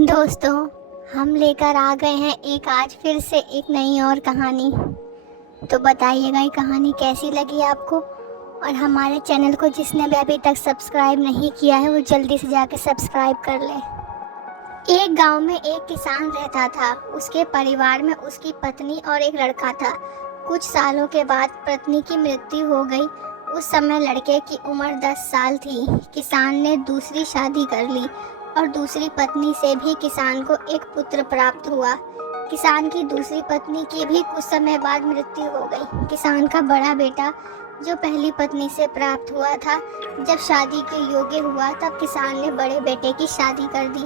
दोस्तों, हम लेकर आ गए हैं आज फिर से एक नई और कहानी। तो बताइएगा ये कहानी कैसी लगी आपको। और हमारे चैनल को जिसने भी अभी तक सब्सक्राइब नहीं किया है वो जल्दी से जाकर सब्सक्राइब कर ले। एक गांव में एक किसान रहता था। उसके परिवार में उसकी पत्नी और एक लड़का था। कुछ सालों के बाद पत्नी की मृत्यु हो गई। उस समय लड़के की उम्र 10 साल थी। किसान ने दूसरी शादी कर ली और दूसरी पत्नी से भी किसान को एक पुत्र प्राप्त हुआ। किसान की दूसरी पत्नी की भी कुछ समय बाद मृत्यु हो गई। किसान का बड़ा बेटा जो पहली पत्नी से प्राप्त हुआ था, जब शादी के योग्य हुआ तब किसान ने बड़े बेटे की शादी कर दी।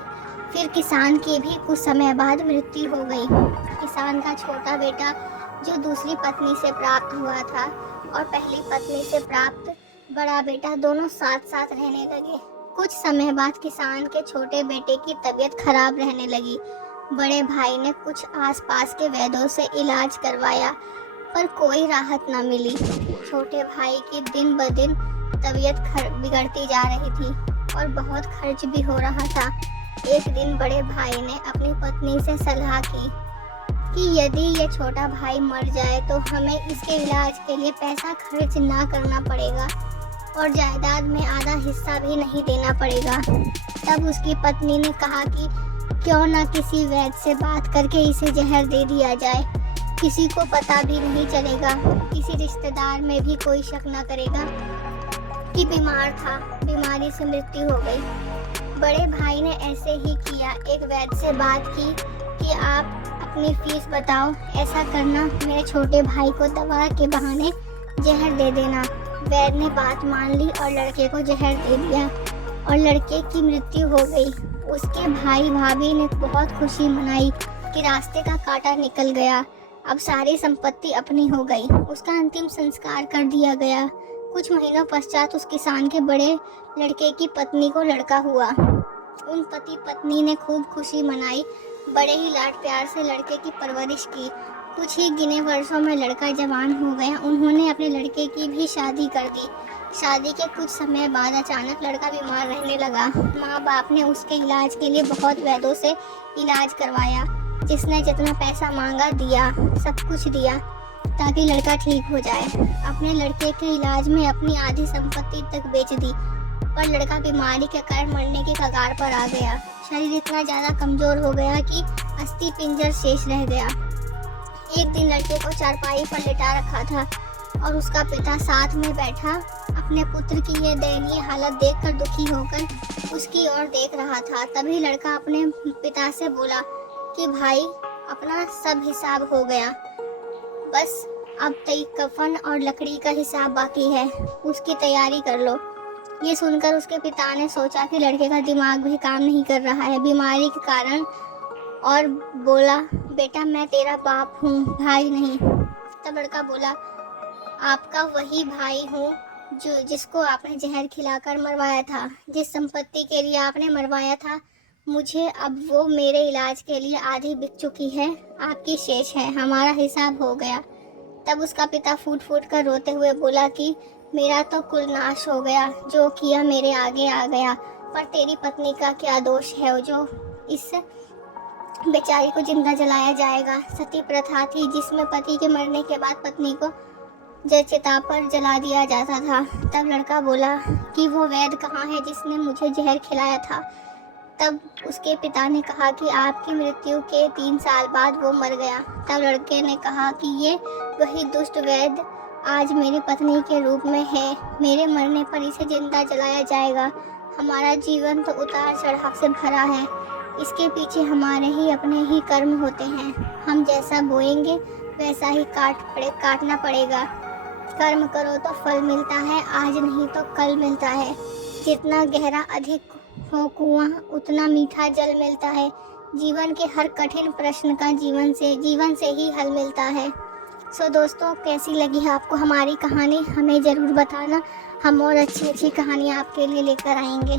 फिर किसान की भी कुछ समय बाद मृत्यु हो गई। किसान का छोटा बेटा जो दूसरी पत्नी से प्राप्त हुआ था और पहली पत्नी से प्राप्त बड़ा बेटा दोनों साथ साथ रहने लगे। कुछ समय बाद किसान के छोटे बेटे की तबीयत खराब रहने लगी। बड़े भाई ने कुछ आसपास के वैद्यों से इलाज करवाया पर कोई राहत न मिली। छोटे भाई की दिन ब दिन तबीयत बिगड़ती जा रही थी और बहुत खर्च भी हो रहा था। एक दिन बड़े भाई ने अपनी पत्नी से सलाह की कि यदि ये छोटा भाई मर जाए तो हमें इसके इलाज के लिए पैसा खर्च ना करना पड़ेगा और जायदाद में आधा हिस्सा भी नहीं देना पड़ेगा। तब उसकी पत्नी ने कहा कि क्यों ना किसी वैद्य से बात करके इसे जहर दे दिया जाए। किसी को पता भी नहीं चलेगा, किसी रिश्तेदार में भी कोई शक न करेगा कि बीमार था, बीमारी से मृत्यु हो गई। बड़े भाई ने ऐसे ही किया। एक वैद्य से बात की कि आप अपनी फीस बताओ, ऐसा करना, मेरे छोटे भाई को दवा के बहाने जहर दे देना। वैद्य ने बात मान ली और लड़के को जहर दे दिया और लड़के की मृत्यु हो गई। उसके भाई भाभी ने बहुत खुशी मनाई कि रास्ते का कांटा निकल गया, अब सारी संपत्ति अपनी हो गई। उसका अंतिम संस्कार कर दिया गया। कुछ महीनों पश्चात उस किसान के बड़े लड़के की पत्नी को लड़का हुआ। उन पति पत्नी ने खूब खुशी मनाई, बड़े ही लाड प्यार से लड़के की परवरिश की। कुछ ही गिने वर्षों में लड़का जवान हो गया। उन्होंने अपने लड़के की भी शादी कर दी। शादी के कुछ समय बाद अचानक लड़का बीमार रहने लगा। माँ बाप ने उसके इलाज के लिए बहुत वैद्यों से इलाज करवाया। जिसने जितना पैसा मांगा दिया, सब कुछ दिया ताकि लड़का ठीक हो जाए। अपने लड़के के इलाज में अपनी आधी संपत्ति तक बेच दी, पर लड़का बीमारी के कारण मरने के कगार पर आ गया। शरीर इतना ज़्यादा कमज़ोर हो गया कि अस्थि पिंजर शेष रह गया। एक दिन लड़के को चारपाई पर लिटा रखा था और उसका पिता साथ में बैठा अपने पुत्र की ये दयनीय हालत देखकर दुखी होकर उसकी ओर देख रहा था। तभी लड़का अपने पिता से बोला कि भाई, अपना सब हिसाब हो गया, बस अब तक कफन और लकड़ी का हिसाब बाकी है, उसकी तैयारी कर लो। ये सुनकर उसके पिता ने सोचा कि लड़के का दिमाग भी काम नहीं कर रहा है बीमारी के कारण, और बोला, बेटा मैं तेरा बाप हूँ, भाई नहीं। तब लड़का बोला, आपका वही भाई हूँ जिसको आपने जहर खिलाकर मरवाया था, जिस संपत्ति के लिए आपने मरवाया था मुझे, अब वो मेरे इलाज के लिए आधी बिक चुकी है, आपकी शेष है, हमारा हिसाब हो गया। तब उसका पिता फूट फूट कर रोते हुए बोला कि मेरा तो कुल नाश हो गया, जो किया मेरे आगे आ गया, पर तेरी पत्नी का क्या दोष है जो इस बेचारी को जिंदा जलाया जाएगा। सती प्रथा थी जिसमें पति के मरने के बाद पत्नी को चिता पर जला दिया जाता था। तब लड़का बोला कि वो वैद्य कहाँ है जिसने मुझे जहर खिलाया था। तब उसके पिता ने कहा कि आपकी मृत्यु के 3 साल बाद वो मर गया। तब लड़के ने कहा कि ये वही दुष्ट वैद्य आज मेरी पत्नी के रूप में है, मेरे मरने पर इसे जिंदा जलाया जाएगा। हमारा जीवन तो उतार चढ़ाव से भरा है, इसके पीछे हमारे ही अपने ही कर्म होते हैं। हम जैसा बोएंगे वैसा ही काटना पड़ेगा। कर्म करो तो फल मिलता है, आज नहीं तो कल मिलता है। जितना गहरा अधिक हो कुआं, उतना मीठा जल मिलता है। जीवन के हर कठिन प्रश्न का जीवन से ही हल मिलता है। सो दोस्तों, कैसी लगी आपको हमारी कहानी, हमें ज़रूर बताना। हम और अच्छी अच्छी कहानियाँ आपके लिए लेकर आएंगे।